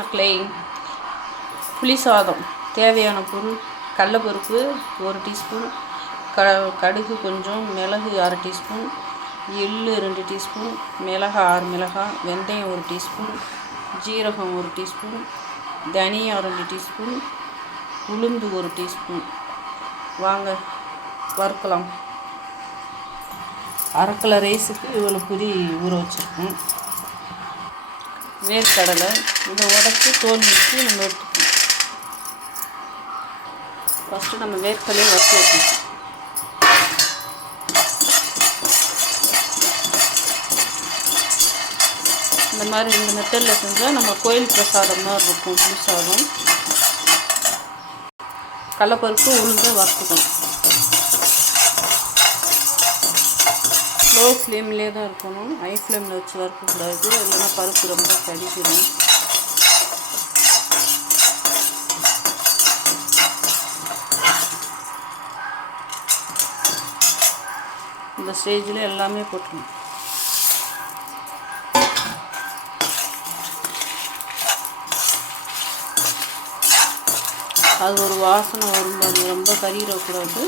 மக்களே, புளி சாதம் தேவையான பொருள்: கடலைப்பருப்பு 1 டீஸ்பூன், கடுகு கொஞ்சம், மிளகு அரை டீஸ்பூன், எள்ளு 2 டீஸ்பூன், மிளகாய் 6 மிளகாய், வெந்தயம் 1 டீஸ்பூன், ஜீரகம் 1 டீஸ்பூன், தனியா 2 டீஸ்பூன், உளுந்து 1 டீஸ்பூன். வாங்க வறுக்கலாம். அரை கிலோ ரைஸுக்கு இவ்வளோ புளி ஊற வச்சுருக்கோம். வேர்க்கடலை இதை உடச்சி தோல் வச்சு நம்ம எடுத்துக்கணும். ஃபஸ்ட்டு நம்ம வேர்க்கடலையை வறுத்து வைக்கணும். இந்த மாதிரி இந்த மெத்தடில் செஞ்சால் நம்ம கோயில் பிரசாதம் மாதிரி இருக்கும். புளி சாதம். கடலைப்பருப்பு உளுந்தை வறுத்துக்கணும். லோ ஃப்ளேம்லேயே தான் இருக்கணும். ஹை ஃப்ளேமில் வச்சு வறுக்கக்கூடாது, இல்லைன்னா பருப்பு ரொம்ப கடிக்கிறோம். இந்த ஸ்டேஜில் எல்லாமே போட்டுக்கணும். அது ஒரு வாசனை வரும்போது ரொம்ப கறியிடக்கூடாது.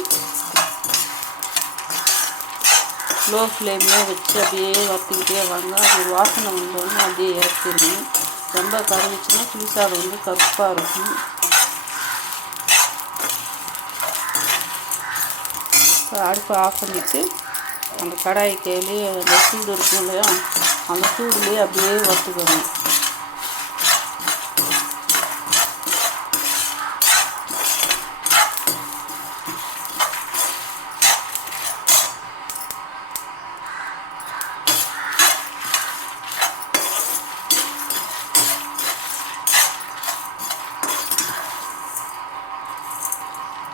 லோ ஃப்ளேமில் வச்சு அப்படியே வறுத்துக்கிட்டே வாங்க. அது ஒரு வாசனை வந்தோடனே அப்படியே இறக்கிடணும். ரொம்ப கறிச்சுன்னா புளி சாதம் வந்து கருப்பாக இருக்கும். அடுப்பை ஆஃப் பண்ணிவிட்டு அந்த கடாய் கையிலேயே அந்த சூடு இருக்கும் இல்லையா, அந்த சூடுலேயே அப்படியே வறுத்துக்கணும்.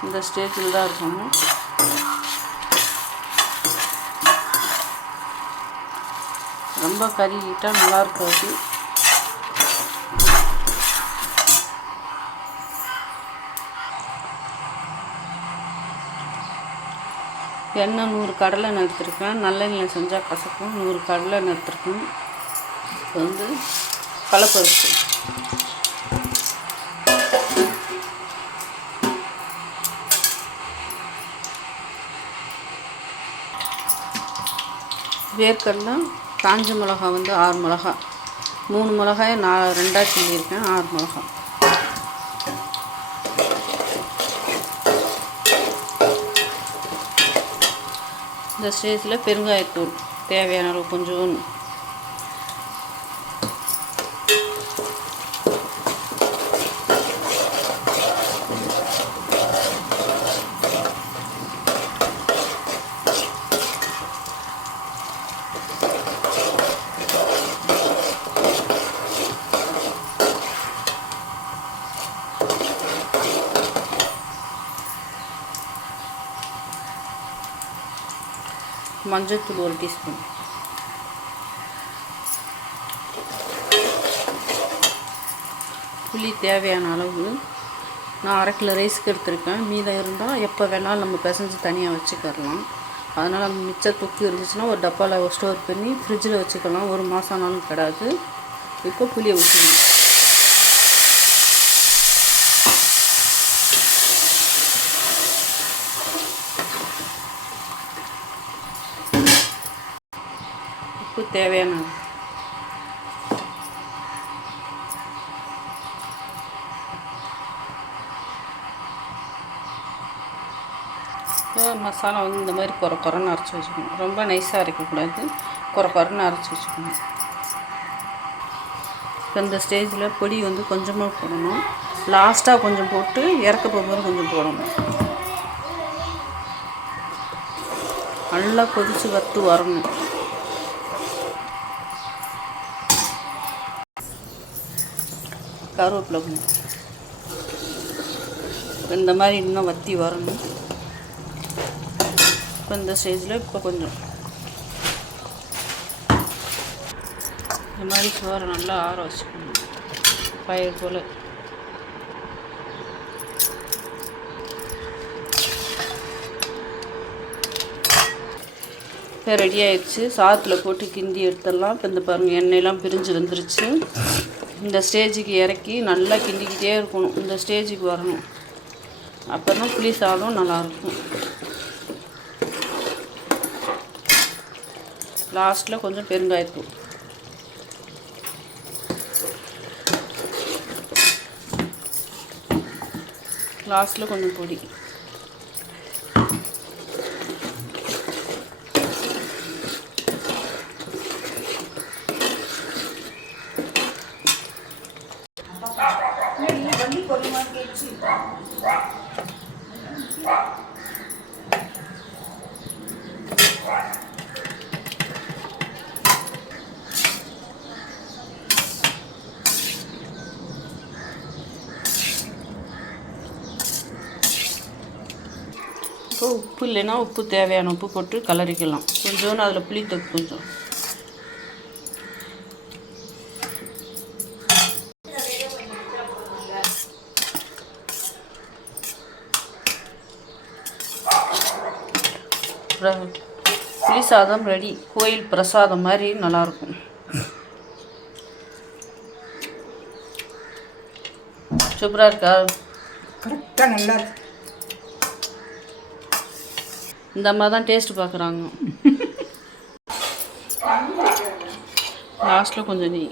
இந்த ஸ்டேஜில் தான் இருக்கணும். ரொம்ப கறிக்கிட்டால் நல்லா இருக்காது. எண்ணெய் 100 கடலை எடுத்துருக்கேன். நல்லெண்ணெய் செஞ்சால் கசக்கும். 100 கடலை எடுத்துருக்கேன். இப்போ வந்து கடலைப்பருப்பு, வேர்க்கடலை, காஞ்ச மிளகாய் வந்து 6 மிளகாய், 3 மிளகாயை நான் 2ஆக கிள்ளியிருக்கேன். 6 மிளகாய். இந்த ஸ்டேஜில் பெருங்காயத்தூள் தேவையான அளவு கொஞ்சம். மஞ்சள்தூள் 1 டீஸ்பூன். புளி தேவையான அளவு. நான் அரை கிலோ ரைஸ்க்கு எடுத்துருக்கேன். மீதம் இருந்தால் எப்போ வேணாலும் நம்ம பிசைஞ்சு தனியாக வச்சுக்கலாம். அதனால் மிச்ச தொக்கு இருந்துச்சுன்னா ஒரு டப்பாவில் ஸ்டோர் பண்ணி ஃப்ரிட்ஜில் வச்சுக்கலாம். 1 மாதம் ஆனாலும் கிடாது. இப்போ புளியை ஊற்றிக்கணும். உப்பு தேவையான. மசாலா வந்து இந்த மாதிரி குறைன்னு அரைச்சி வச்சுக்கணும். ரொம்ப நைஸாக அரைக்கக்கூடாது, குறைன்னு அரைச்சி வச்சுக்கணும். இப்போ இந்த ஸ்டேஜில் பொடி வந்து கொஞ்சமாக போடணும். லாஸ்ட்டாக கொஞ்சம் போட்டு இறக்க போகும்போது கொஞ்சம் போடணும். நல்லா கொதித்து வறுத்து வரணும். கருவேப்பிலை கொஞ்சம் இந்த மாதிரி இன்னும் வற்றி வரணும். இப்போ இந்த ஸ்டேஜில் இப்போ கொஞ்சம் இந்த மாதிரி சோறை நல்லா ஆற வச்சுக்கணும். பயிர் போல் இப்போ ரெடி ஆயிடுச்சு. சாதத்தில் போட்டு கிண்டி எடுத்துடலாம். இப்போ இந்த பாருங்கள், எண்ணெயெல்லாம் பிரிஞ்சு வந்துருச்சு. இந்த ஸ்டேஜுக்கு இறக்கி நல்லா கிண்டிக்கிட்டே இருக்கணும். இந்த ஸ்டேஜுக்கு வரணும். அப்போ தான் புளி சாதம் நல்லாயிருக்கும். லாஸ்ட்டில் கொஞ்சம் பெருங்காயத்தூள். லாஸ்ட்டில் கொஞ்சம் பொடி. இப்போ உப்பு இல்லைன்னா உப்பு தேவையான உப்பு போட்டு கலரிக்கலாம். கொஞ்சோன்னு அதில் புளித்தூள் கொஞ்சம். புளி சாதம் ரெடி. கோயில் பிரசாதம் மாதிரி நல்லாயிருக்கும். சூப்பராக இருக்கா? கரெக்டாக நல்லா இருக்கு. இந்த அம்மா தான் டேஸ்ட் பார்க்குறாங்க. லாஸ்ட்டில் கொஞ்சம் நெய்.